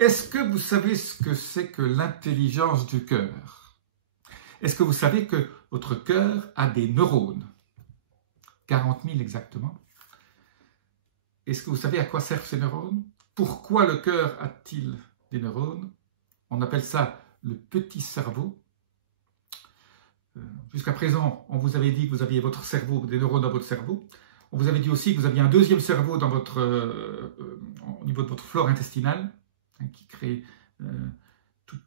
Est-ce que vous savez ce que c'est que l'intelligence du cœur? Est-ce que vous savez que votre cœur a des neurones? 40 000 exactement. Est-ce que vous savez à quoi servent ces neurones? Pourquoi le cœur a-t-il des neurones? On appelle ça le petit cerveau. Jusqu'à présent, on vous avait dit que vous aviez votre cerveau, des neurones dans votre cerveau. On vous avait dit aussi que vous aviez un deuxième cerveau dans votre, au niveau de votre flore intestinale, hein, qui crée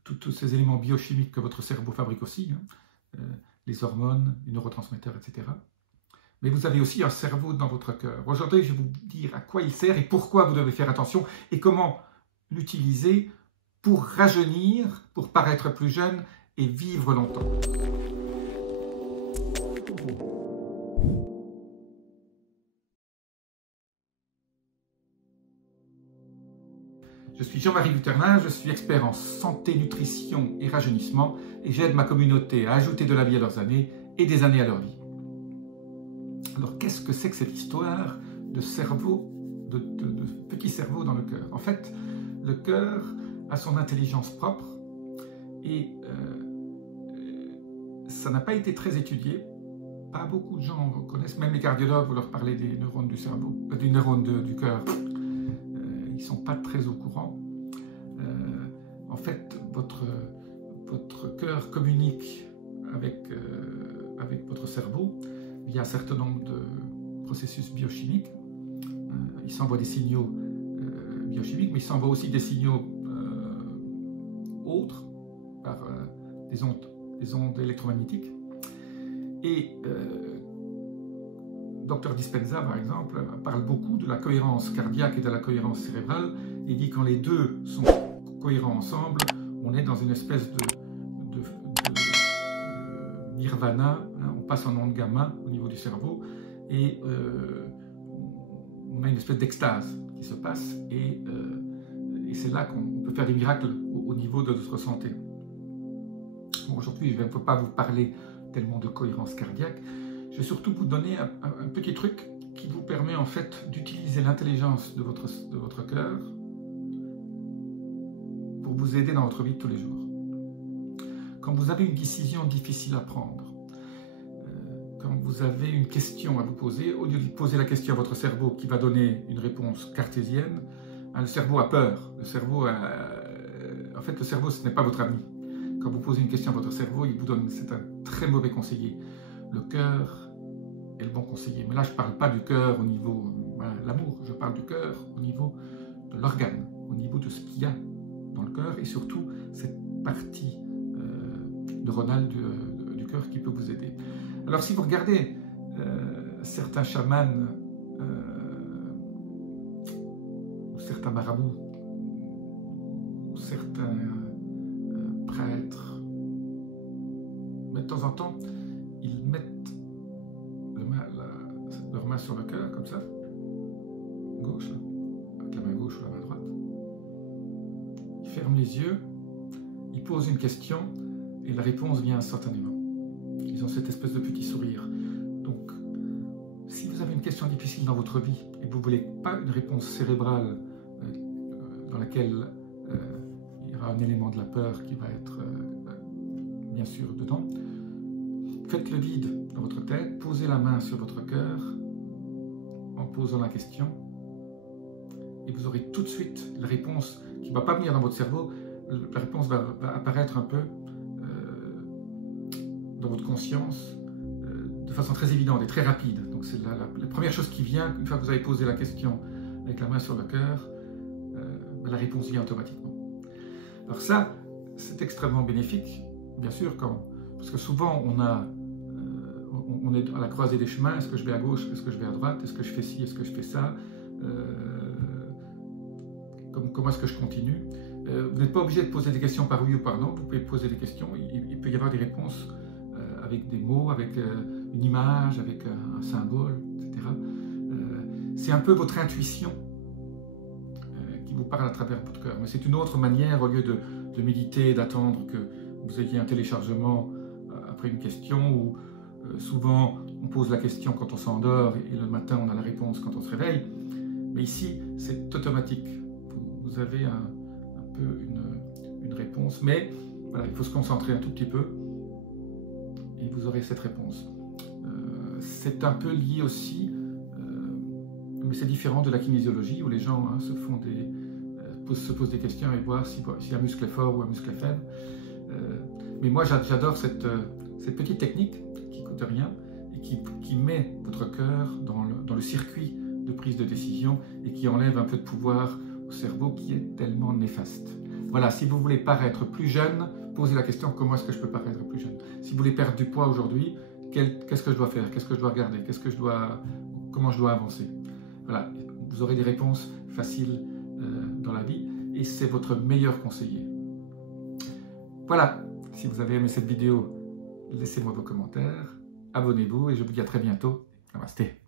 tous ces éléments biochimiques que votre cerveau fabrique aussi, hein, les hormones, les neurotransmetteurs, etc. Mais vous avez aussi un cerveau dans votre cœur. Aujourd'hui, je vais vous dire à quoi il sert et pourquoi vous devez faire attention et comment l'utiliser pour rajeunir, pour paraître plus jeune et vivre longtemps. Je suis Jean-Marie Luternin, je suis expert en santé, nutrition et rajeunissement et j'aide ma communauté à ajouter de la vie à leurs années et des années à leur vie. Alors, qu'est-ce que c'est que cette histoire de cerveau, de petit cerveau dans le cœur? En fait, le cœur a son intelligence propre et ça n'a pas été très étudié. Pas beaucoup de gens connaissent, même les cardiologues, vous leur parlez des neurones du cerveau, des neurones du cœur. Ils ne sont pas très au courant. En fait, votre cœur communique avec votre cerveau via un certain nombre de processus biochimiques. Il s'envoie des signaux biochimiques, mais il s'envoie aussi des signaux autres par des ondes électromagnétiques. Et Dr Dispenza, par exemple, parle beaucoup de la cohérence cardiaque et de la cohérence cérébrale. Il dit que quand les deux sont cohérents ensemble, on est dans une espèce de nirvana, hein, on passe en onde gamma au niveau du cerveau et on a une espèce d'extase qui se passe et c'est là qu'on peut faire des miracles au niveau de notre santé. Bon, aujourd'hui, je ne peux pas vous parler tellement de cohérence cardiaque. Je vais surtout vous donner un petit truc qui vous permet en fait d'utiliser l'intelligence de votre cœur pour vous aider dans votre vie de tous les jours. Quand vous avez une décision difficile à prendre, quand vous avez une question à vous poser, au lieu de poser la question à votre cerveau qui va donner une réponse cartésienne, hein, le cerveau a peur. Le cerveau en fait, le cerveau, ce n'est pas votre ami. Quand vous posez une question à votre cerveau, il vous donne, c'est un très mauvais conseiller. Le cœur est le bon conseiller. Mais là, je ne parle pas du cœur au niveau l'amour, je parle du cœur au niveau de l'organe, au niveau de ce qu'il y a dans le cœur et surtout cette partie neuronale du cœur qui peut vous aider. Alors, si vous regardez certains chamans, certains marabouts, certains prêtres, mais de temps en temps, ils mettent leur main sur le cœur, comme ça, gauche, là, avec la main gauche ou la main droite. Ils ferment les yeux, ils posent une question et la réponse vient instantanément. Ils ont cette espèce de petit sourire. Donc, si vous avez une question difficile dans votre vie et que vous ne voulez pas une réponse cérébrale dans laquelle il y aura un élément de la peur qui va être bien sûr dedans, faites le vide dans votre tête, posez la main sur votre cœur en posant la question et vous aurez tout de suite la réponse qui ne va pas venir dans votre cerveau, la réponse va apparaître un peu dans votre conscience de façon très évidente et très rapide. Donc c'est la première chose qui vient, une fois que vous avez posé la question avec la main sur le cœur, la réponse vient automatiquement. Alors ça, c'est extrêmement bénéfique, bien sûr, parce que souvent on est à la croisée des chemins. Est-ce que je vais à gauche? Est-ce que je vais à droite? Est-ce que je fais ci? Est-ce que je fais ça? Comment est-ce que je continue? Vous n'êtes pas obligé de poser des questions par oui ou par non. Vous pouvez poser des questions. Il peut y avoir des réponses avec des mots, avec une image, avec un symbole, etc. C'est un peu votre intuition qui vous parle à travers votre cœur. Mais c'est une autre manière, au lieu de méditer, d'attendre que vous ayez un téléchargement après une question, ou souvent on pose la question quand on s'endort et le matin on a la réponse quand on se réveille. Mais ici, c'est automatique. Vous avez un peu une réponse. Mais voilà, il faut se concentrer un tout petit peu et vous aurez cette réponse. C'est un peu lié aussi, mais c'est différent de la kinésiologie où les gens se posent des questions et voient si un muscle est fort ou un muscle est faible. Mais moi j'adore cette petite technique qui ne coûte rien et qui met votre cœur dans le circuit de prise de décision et qui enlève un peu de pouvoir au cerveau qui est tellement néfaste. Voilà, si vous voulez paraître plus jeune, posez la question comment est-ce que je peux paraître plus jeune. Si vous voulez perdre du poids aujourd'hui, qu'est-ce que je dois faire? Qu'est-ce que je dois regarder? Comment je dois avancer? Voilà, vous aurez des réponses faciles dans la vie et c'est votre meilleur conseiller. Voilà, si vous avez aimé cette vidéo, laissez-moi vos commentaires, abonnez-vous et je vous dis à très bientôt. Namasté.